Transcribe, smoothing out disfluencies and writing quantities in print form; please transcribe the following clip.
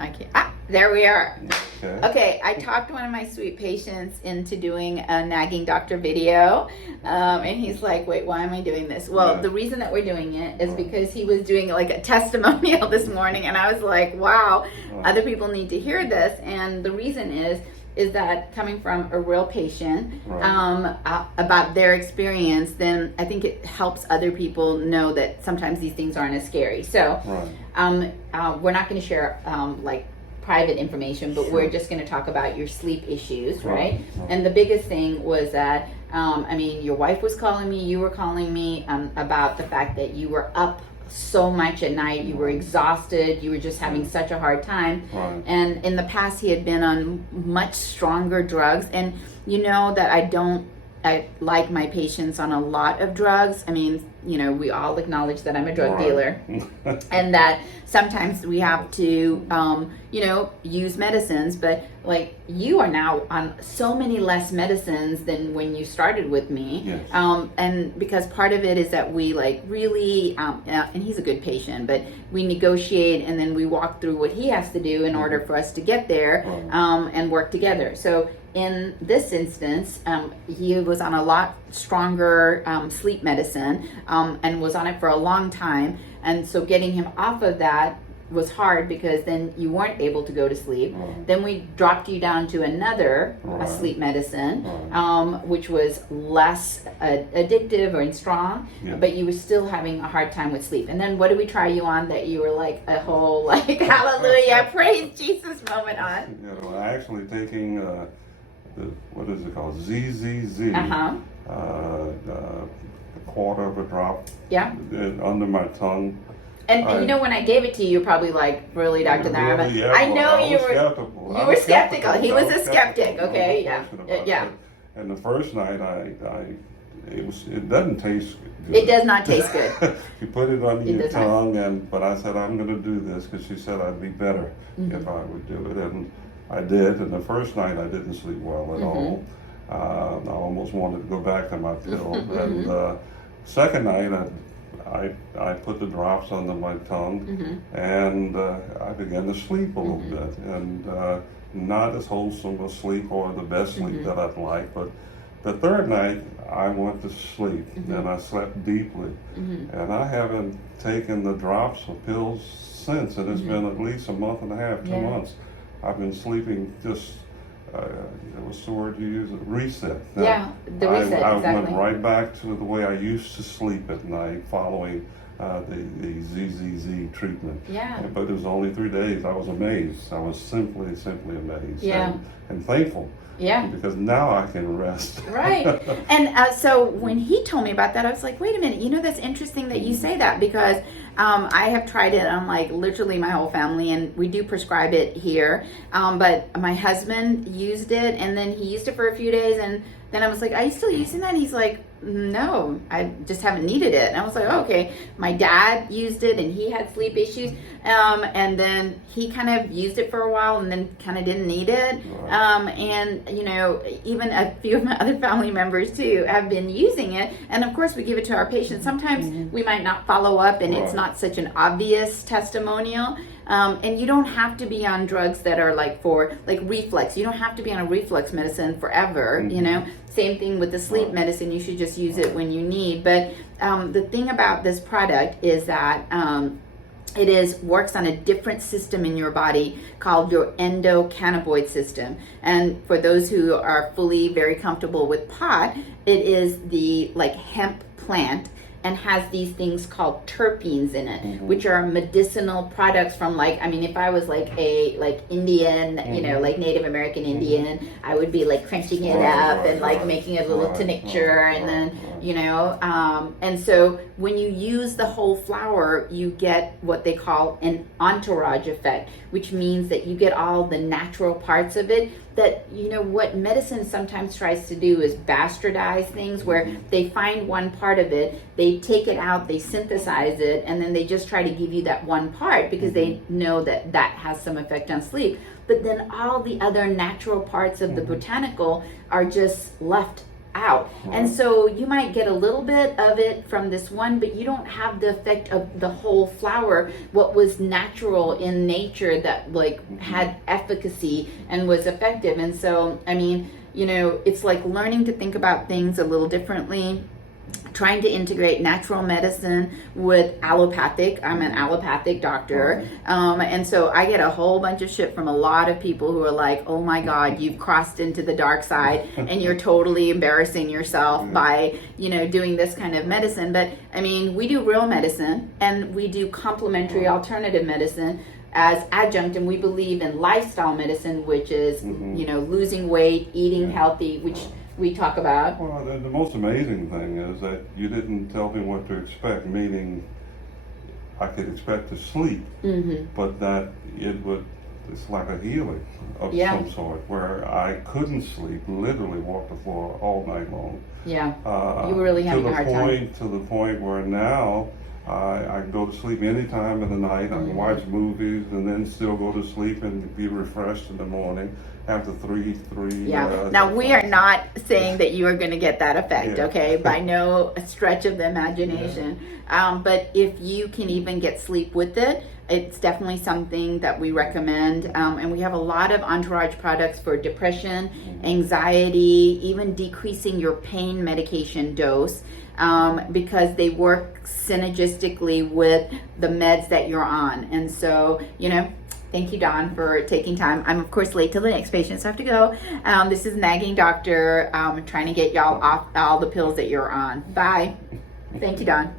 I can't. Ah, there we are. Okay. Okay, I talked one of my sweet patients into doing a nagging doctor video, and he's like, wait, why am I doing this? Well, Yeah. the reason that we're doing it is because he was doing like a testimonial this morning, and I was like, wow, other people need to hear this. And the reason is that coming from a real patient about their experience, then I think it helps other people know that sometimes these things aren't as scary. So we're not going to share like private information, but we're just going to talk about your sleep issues, right? And the biggest thing was that, I mean, your wife was calling me, you were calling me about the fact that you were up so much at night, you were exhausted, you were just having such a hard time. And in the past, he had been on much stronger drugs. And you know that I like my patients on a lot of drugs. I mean, you know, we all acknowledge that I'm a drug dealer and that sometimes we have to, you know, use medicines, but like you are now on so many less medicines than when you started with me. Yes. And because part of it is that we like really, and he's a good patient, but we negotiate and then we walk through what he has to do in order for us to get there and work together. So in this instance, he was on a lot stronger sleep medicine and was on it for a long time. And so getting him off of that was hard because then you weren't able to go to sleep. Then we dropped you down to another sleep medicine, which was less addictive or strong, but you were still having a hard time with sleep. And then what did we try you on that you were like a whole like hallelujah, praise Jesus moment on? Yeah, well, actually taking what is it called? ZZZ. A quarter of a drop. Yeah. Under my tongue. And you know, when I gave it to you, you're probably like, really, Dr. Narama? Yeah, I know well, you were. You were skeptical. He was a skeptic. Okay, yeah. And the first night, it doesn't taste good. It does not taste good. You put it under your tongue, but I said I'm going to do this because she said I'd be better if I would do it, and I did. And the first night I didn't sleep well at all. I almost wanted to go back to my pill. And second night I put the drops under my tongue, and I began to sleep a little bit, and not as wholesome a sleep or the best sleep that I'd like, but the third night I went to sleep and I slept deeply, and I haven't taken the drops or pills since, and it's been at least a month and a half, 2 months. I've been sleeping just, what's the word you use? Reset. Yeah, the reset, I exactly. went right back to the way I used to sleep at night following the ZZZ treatment. Yeah. But it was only 3 days. I was amazed. I was simply amazed. Yeah. And thankful. Yeah. Because now I can rest. Right. And so when he told me about that, I was like, wait a minute, you know, that's interesting that you say that because I have tried it on like literally my whole family, and we do prescribe it here. But my husband used it, and then he used it for a few days, and then I was like, are you still using that? And he's like, no, I just haven't needed it. And I was like, oh, okay. My dad used it and he had sleep issues. And then he kind of used it for a while and then kind of didn't need it. And, you know, even a few of my other family members too have been using it. And of course we give it to our patients. Sometimes we might not follow up and it's not such an obvious testimonial. And you don't have to be on drugs that are like for like reflux. You don't have to be on a reflux medicine forever, you know. Same thing with the sleep medicine. You should just use it when you need. But the thing about this product is that it works on a different system in your body called your endocannabinoid system. And for those who are very comfortable with pot, it is the like hemp plant and has these things called terpenes in it, which are medicinal products from like, I mean, if I was like a Indian, you know, like Native American Indian, I would be like crunching it up and like making a little tincture and then, you know, and so when you use the whole flower, you get what they call an entourage effect, which means that you get all the natural parts of it. That, you know, what medicine sometimes tries to do is bastardize things where they find one part of it, they take it out, they synthesize it, and then they just try to give you that one part because they know that that has some effect on sleep. But then all the other natural parts of the botanical are just left out. And so you might get a little bit of it from this one, but you don't have the effect of the whole flower, what was natural in nature that like had efficacy and was effective. And so, I mean, you know, it's like learning to think about things a little differently, trying to integrate natural medicine with allopathic. I'm an allopathic doctor. And so I get a whole bunch of shit from a lot of people who are like, oh my God, you've crossed into the dark side and you're totally embarrassing yourself by, you know, doing this kind of medicine. But I mean, we do real medicine and we do complementary alternative medicine as adjunct, and we believe in lifestyle medicine, which is, you know, losing weight, eating healthy, which we talk about. Well, the most amazing thing is that you didn't tell me what to expect, meaning I could expect to sleep, but that it's like a healing of some sort, where I couldn't sleep, literally walk the floor all night long. Yeah, you were really having a hard time. To the point where now I can go to sleep any time of the night. I can watch movies and then still go to sleep and be refreshed in the morning after three. Now we are not saying that you are going to get that effect, okay? By no stretch of the imagination. But if you can even get sleep with it, it's definitely something that we recommend. And we have a lot of entourage products for depression, anxiety, even decreasing your pain medication dose, because they work synergistically with the meds that you're on. And so, you know, thank you, Dawn, for taking time. I'm, of course, late to the next patient, so I have to go. This is Nagging Doctor, trying to get y'all off all the pills that you're on. Bye. Thank you, Dawn.